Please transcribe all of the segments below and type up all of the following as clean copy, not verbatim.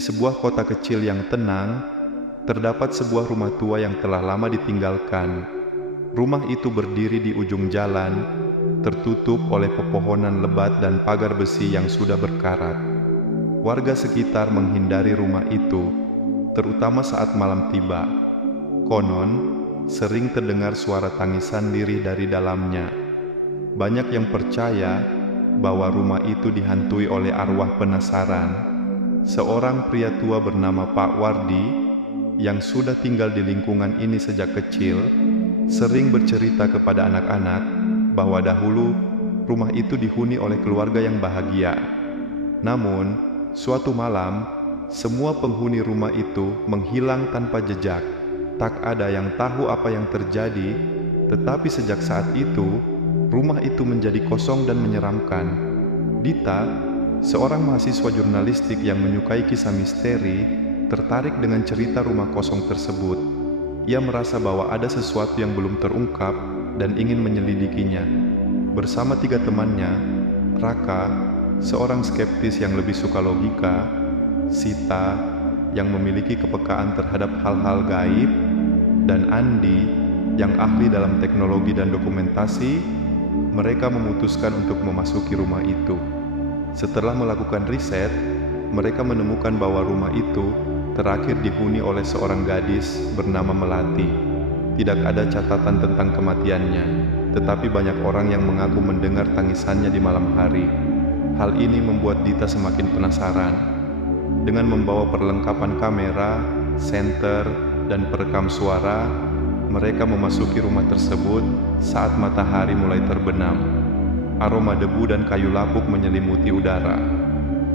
sebuah kota kecil yang tenang, terdapat sebuah rumah tua yang telah lama ditinggalkan. Rumah itu berdiri di ujung jalan, tertutup oleh pepohonan lebat dan pagar besi yang sudah berkarat. Warga sekitar menghindari rumah itu, terutama saat malam tiba. Konon, sering terdengar suara tangisan lirih dari dalamnya. Banyak yang percaya bahwa rumah itu dihantui oleh arwah penasaran. Seorang pria tua bernama Pak Wardi, yang sudah tinggal di lingkungan ini sejak kecil, sering bercerita kepada anak-anak bahwa dahulu rumah itu dihuni oleh keluarga yang bahagia. Namun, suatu malam, semua penghuni rumah itu menghilang tanpa jejak. Tak ada yang tahu apa yang terjadi, tetapi sejak saat itu, rumah itu menjadi kosong dan menyeramkan. Dita, seorang mahasiswa jurnalistik yang menyukai kisah misteri, tertarik dengan cerita rumah kosong tersebut. Ia merasa bahwa ada sesuatu yang belum terungkap dan ingin menyelidikinya. Bersama 3 temannya, Raka, seorang skeptis yang lebih suka logika, Sita, yang memiliki kepekaan terhadap hal-hal gaib, dan Andi, yang ahli dalam teknologi dan dokumentasi, mereka memutuskan untuk memasuki rumah itu. Setelah melakukan riset, mereka menemukan bahwa rumah itu terakhir dihuni oleh seorang gadis bernama Melati. Tidak ada catatan tentang kematiannya, tetapi banyak orang yang mengaku mendengar tangisannya di malam hari. Hal ini membuat Dita semakin penasaran. Dengan membawa perlengkapan kamera, senter, dan perekam suara, mereka memasuki rumah tersebut saat matahari mulai terbenam. Aroma debu dan kayu lapuk menyelimuti udara.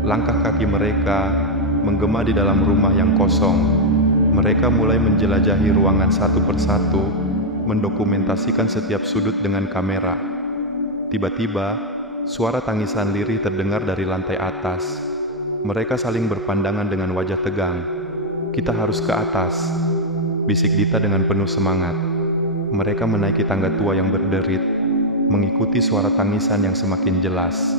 Langkah kaki mereka menggema di dalam rumah yang kosong. Mereka mulai menjelajahi ruangan satu persatu, mendokumentasikan setiap sudut dengan kamera. Tiba-tiba, suara tangisan lirih terdengar dari lantai atas. Mereka saling berpandangan dengan wajah tegang. "Kita harus ke atas," bisik Dita dengan penuh semangat. Mereka menaiki tangga tua yang berderit, mengikuti suara tangisan yang semakin jelas.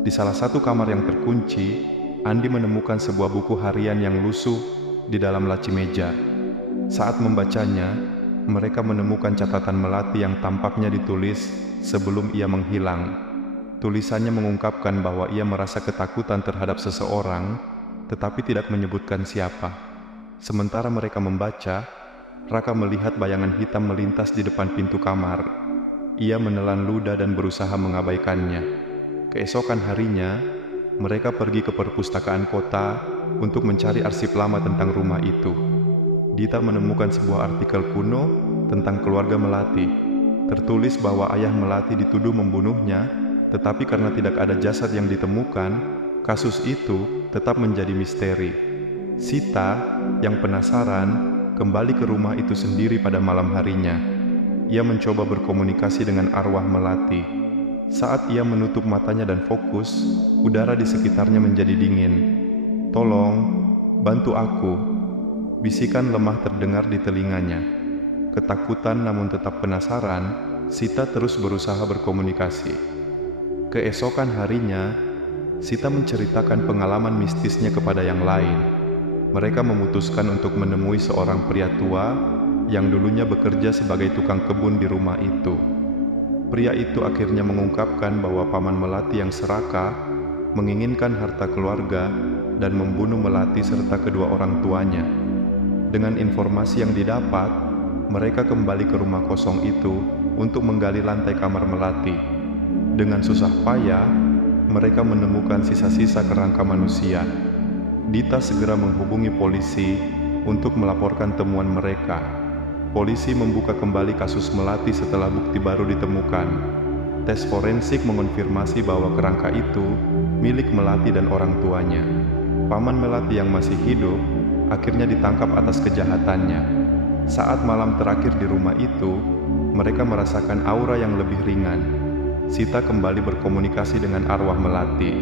Di salah satu kamar yang terkunci, Andi menemukan sebuah buku harian yang lusuh di dalam laci meja. Saat membacanya, mereka menemukan catatan Melati yang tampaknya ditulis sebelum ia menghilang. Tulisannya mengungkapkan bahwa ia merasa ketakutan terhadap seseorang, tetapi tidak menyebutkan siapa. Sementara mereka membaca, Raka melihat bayangan hitam melintas di depan pintu kamar. Ia menelan ludah dan berusaha mengabaikannya. Keesokan harinya, mereka pergi ke perpustakaan kota untuk mencari arsip lama tentang rumah itu. Dita menemukan sebuah artikel kuno tentang keluarga Melati. Tertulis bahwa ayah Melati dituduh membunuhnya, tetapi karena tidak ada jasad yang ditemukan, kasus itu tetap menjadi misteri. Sita, yang penasaran, kembali ke rumah itu sendiri pada malam harinya. Ia mencoba berkomunikasi dengan arwah Melati. Saat ia menutup matanya dan fokus, udara di sekitarnya menjadi dingin. "Tolong, bantu aku," bisikan lemah terdengar di telinganya. Ketakutan namun tetap penasaran, Sita terus berusaha berkomunikasi. Keesokan harinya, Sita menceritakan pengalaman mistisnya kepada yang lain. Mereka memutuskan untuk menemui seorang pria tua yang dulunya bekerja sebagai tukang kebun di rumah itu. Pria itu akhirnya mengungkapkan bahwa paman Melati yang serakah menginginkan harta keluarga dan membunuh Melati serta kedua orang tuanya. Dengan informasi yang didapat, mereka kembali ke rumah kosong itu untuk menggali lantai kamar Melati. Dengan susah payah, mereka menemukan sisa-sisa kerangka manusia. Dita segera menghubungi polisi untuk melaporkan temuan mereka. Polisi membuka kembali kasus Melati setelah bukti baru ditemukan. Tes forensik mengonfirmasi bahwa kerangka itu milik Melati dan orang tuanya. Paman Melati yang masih hidup akhirnya ditangkap atas kejahatannya. Saat malam terakhir di rumah itu, mereka merasakan aura yang lebih ringan. Sita kembali berkomunikasi dengan arwah Melati.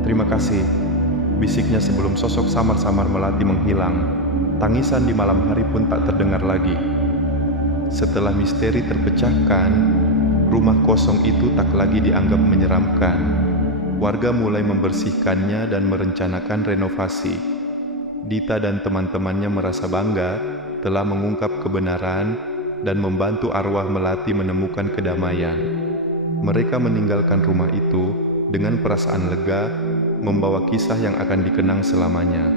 "Terima kasih," bisiknya sebelum sosok samar-samar Melati menghilang. Tangisan di malam hari pun tak terdengar lagi. Setelah misteri terpecahkan, rumah kosong itu tak lagi dianggap menyeramkan. Warga mulai membersihkannya dan merencanakan renovasi. Dita dan teman-temannya merasa bangga telah mengungkap kebenaran dan membantu arwah melati menemukan kedamaian. Mereka meninggalkan rumah itu dengan perasaan lega, membawa kisah yang akan dikenang selamanya.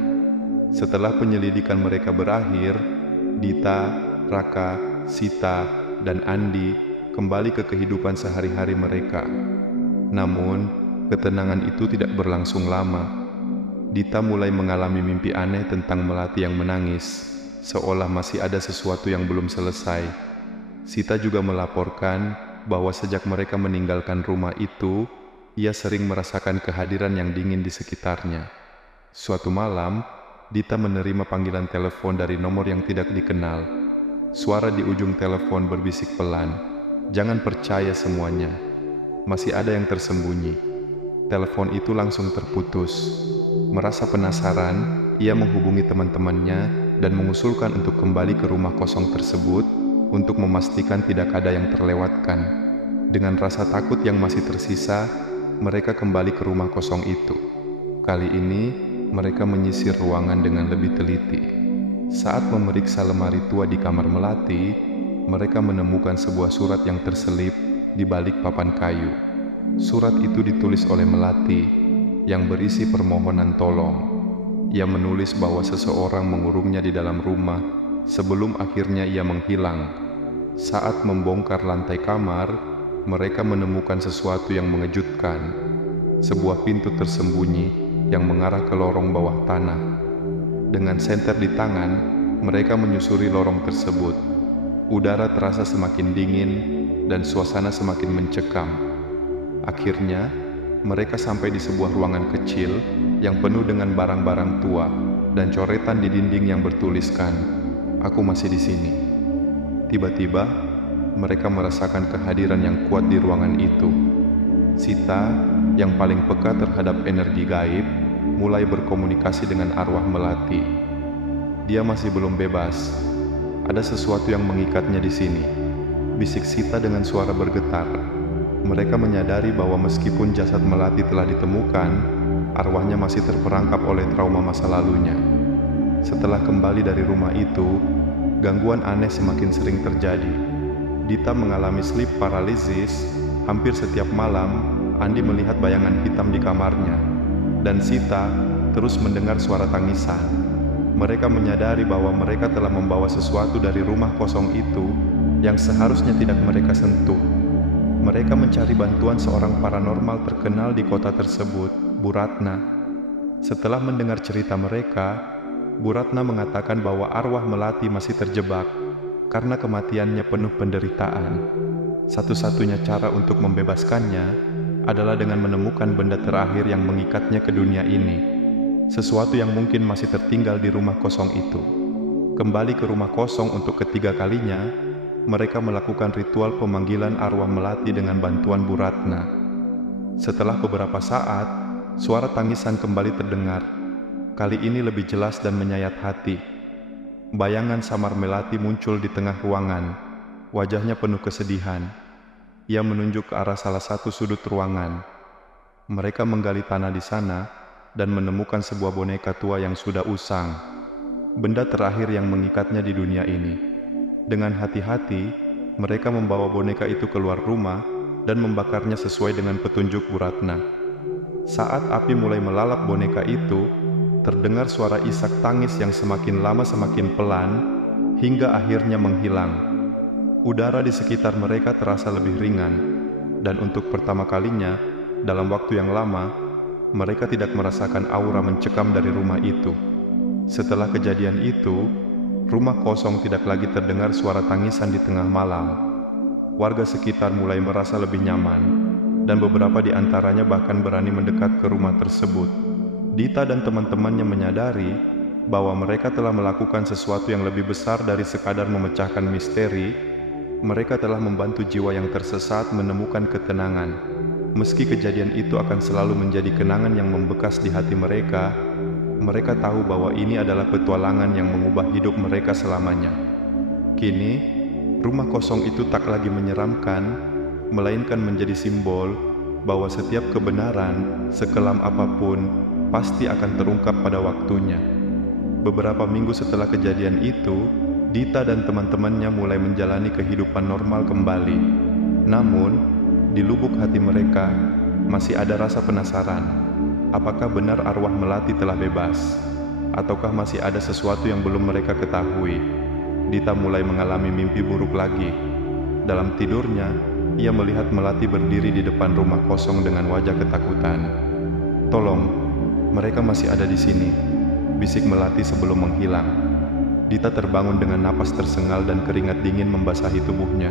Setelah penyelidikan mereka berakhir, Dita, Raka, Sita, dan Andi kembali ke kehidupan sehari-hari mereka. Namun, ketenangan itu tidak berlangsung lama. Dita mulai mengalami mimpi aneh tentang melati yang menangis, seolah masih ada sesuatu yang belum selesai. Sita juga melaporkan bahwa sejak mereka meninggalkan rumah itu, ia sering merasakan kehadiran yang dingin di sekitarnya. Suatu malam, Dita menerima panggilan telepon dari nomor yang tidak dikenal. Suara di ujung telepon berbisik pelan, "Jangan percaya semuanya. Masih ada yang tersembunyi." Telepon itu langsung terputus. Merasa penasaran, ia menghubungi teman-temannya dan mengusulkan untuk kembali ke rumah kosong tersebut untuk memastikan tidak ada yang terlewatkan. Dengan rasa takut yang masih tersisa, mereka kembali ke rumah kosong itu. Kali ini, mereka menyisir ruangan dengan lebih teliti. Saat memeriksa lemari tua di kamar melati, mereka menemukan sebuah surat yang terselip di balik papan kayu. Surat itu ditulis oleh Melati, yang berisi permohonan tolong. Ia menulis bahwa seseorang mengurungnya di dalam rumah sebelum akhirnya ia menghilang. Saat membongkar lantai kamar, mereka menemukan sesuatu yang mengejutkan. Sebuah pintu tersembunyi yang mengarah ke lorong bawah tanah. Dengan senter di tangan, mereka menyusuri lorong tersebut. Udara terasa semakin dingin dan suasana semakin mencekam. Akhirnya, mereka sampai di sebuah ruangan kecil yang penuh dengan barang-barang tua dan coretan di dinding yang bertuliskan, "Aku masih di sini." Tiba-tiba, mereka merasakan kehadiran yang kuat di ruangan itu. Sita, yang paling peka terhadap energi gaib, mulai berkomunikasi dengan arwah Melati. "Dia masih belum bebas. Ada sesuatu yang mengikatnya di sini," bisik Sita dengan suara bergetar. Mereka menyadari bahwa meskipun jasad Melati telah ditemukan, arwahnya masih terperangkap oleh trauma masa lalunya. Setelah kembali dari rumah itu, gangguan aneh semakin sering terjadi. Dita mengalami sleep paralysis. Hampir setiap malam, Andi melihat bayangan hitam di kamarnya, dan Sita terus mendengar suara tangisan. Mereka menyadari bahwa mereka telah membawa sesuatu dari rumah kosong itu yang seharusnya tidak mereka sentuh. Mereka mencari bantuan seorang paranormal terkenal di kota tersebut, Bu Ratna. Setelah mendengar cerita mereka, Bu Ratna mengatakan bahwa arwah Melati masih terjebak karena kematiannya penuh penderitaan. Satu-satunya cara untuk membebaskannya adalah dengan menemukan benda terakhir yang mengikatnya ke dunia ini, sesuatu yang mungkin masih tertinggal di rumah kosong itu. Kembali ke rumah kosong untuk ketiga kalinya, mereka melakukan ritual pemanggilan arwah Melati dengan bantuan Bu Ratna. Setelah beberapa saat, suara tangisan kembali terdengar. Kali ini lebih jelas dan menyayat hati. Bayangan samar Melati muncul di tengah ruangan. Wajahnya penuh kesedihan. Ia menunjuk ke arah salah satu sudut ruangan. Mereka menggali tanah di sana dan menemukan sebuah boneka tua yang sudah usang, benda terakhir yang mengikatnya di dunia ini. Dengan hati-hati, mereka membawa boneka itu keluar rumah dan membakarnya sesuai dengan petunjuk Bu Ratna. Saat api mulai melalap boneka itu, terdengar suara isak tangis yang semakin lama semakin pelan, hingga akhirnya menghilang. Udara di sekitar mereka terasa lebih ringan, dan untuk pertama kalinya, dalam waktu yang lama, mereka tidak merasakan aura mencekam dari rumah itu. Setelah kejadian itu, rumah kosong tidak lagi terdengar suara tangisan di tengah malam. Warga sekitar mulai merasa lebih nyaman, dan beberapa di antaranya bahkan berani mendekat ke rumah tersebut. Dita dan teman-temannya menyadari bahwa mereka telah melakukan sesuatu yang lebih besar dari sekadar memecahkan misteri. Mereka telah membantu jiwa yang tersesat menemukan ketenangan. Meski kejadian itu akan selalu menjadi kenangan yang membekas di hati mereka, mereka tahu bahwa ini adalah petualangan yang mengubah hidup mereka selamanya. Kini, rumah kosong itu tak lagi menyeramkan, melainkan menjadi simbol bahwa setiap kebenaran, sekelam apapun, pasti akan terungkap pada waktunya. Beberapa minggu setelah kejadian itu, Dita dan teman-temannya mulai menjalani kehidupan normal kembali. Namun, di lubuk hati mereka, masih ada rasa penasaran. Apakah benar arwah Melati telah bebas? Ataukah masih ada sesuatu yang belum mereka ketahui? Dita mulai mengalami mimpi buruk lagi. Dalam tidurnya, ia melihat Melati berdiri di depan rumah kosong dengan wajah ketakutan. "Tolong, mereka masih ada di sini," bisik Melati sebelum menghilang. Dita terbangun dengan napas tersengal dan keringat dingin membasahi tubuhnya.